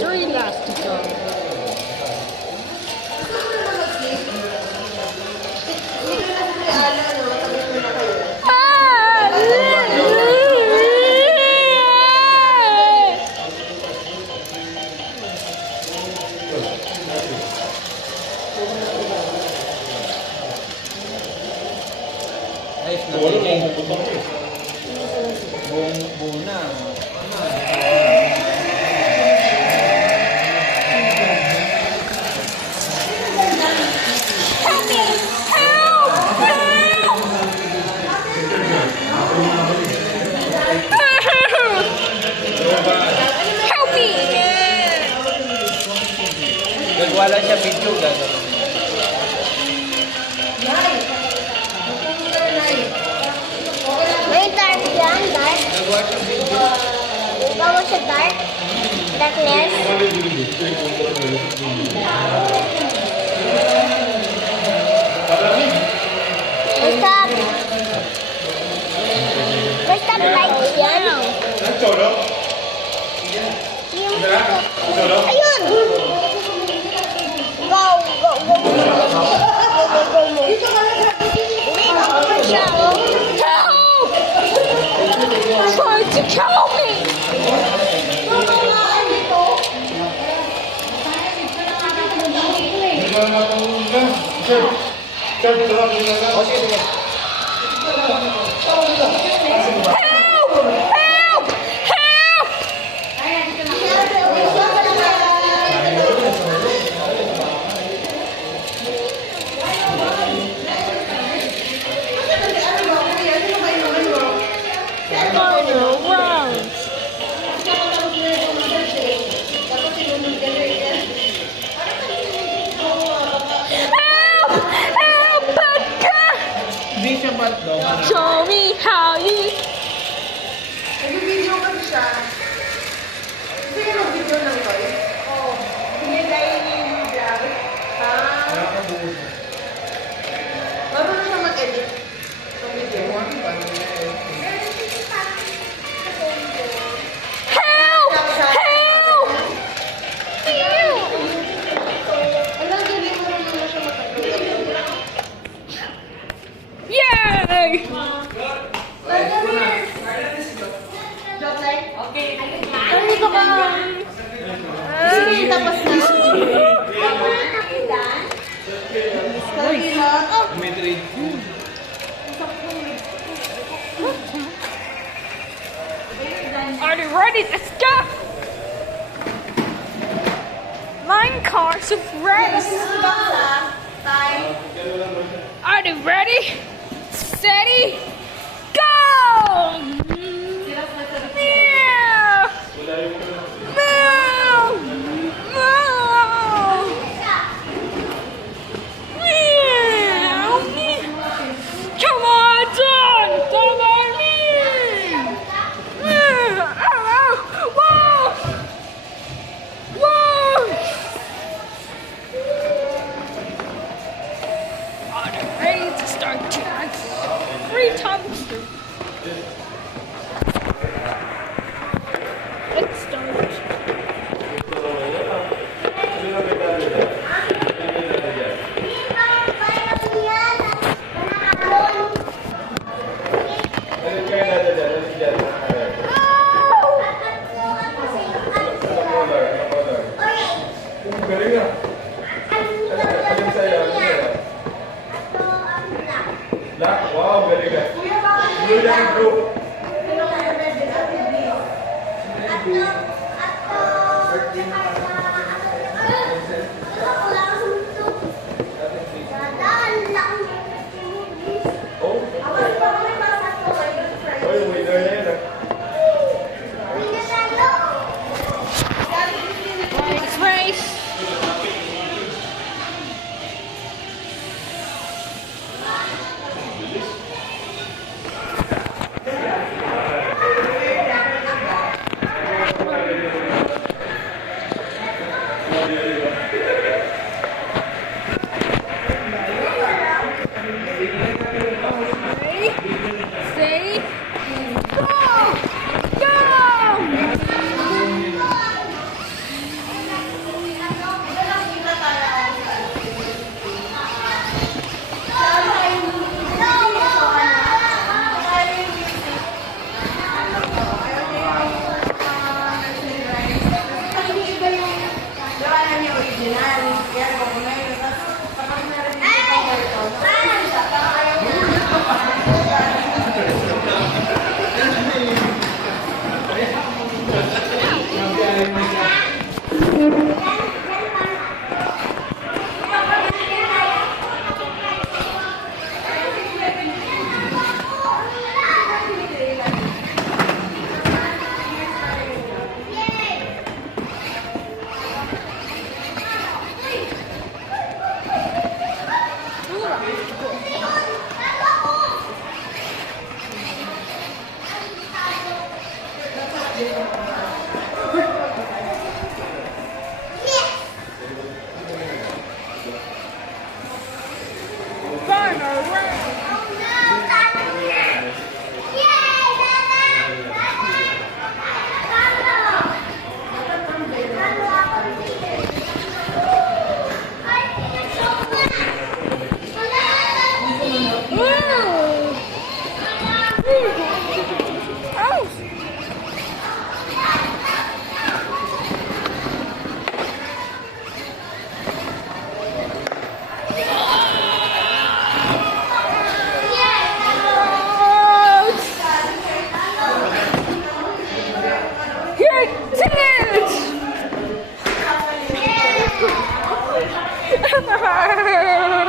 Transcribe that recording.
Three last to go. Buo na. Wala siya video gagawin. May dark yan, dark. Bawal siya dark. Darkness. Stop. Stop lights yan. Ayun! Go, go, go. Go, go, go, go. Siya, oh. Trying to kill me! Show me how you... Nag-video ka siya. Sige, mag-video lang ko eh. Oo. Hindi dahil yung vlog. Ha? Marunong siya mag-edit. Ng video mo. Help! Help! Alam, galing marunong na siya mag-upload. Yay! Nandito ka. Sige, tapos na. May trade. Are you ready to stop? Mine cars of race. Are you ready? Steady, go! Yeah! Move! Move! Yeah! Come on, John! Follow me! Yeah! Whoa! Whoa! Are you ready to start to dance? 3 times through. Let's start. Wow, very good. Good and group. Next race. gonna rain.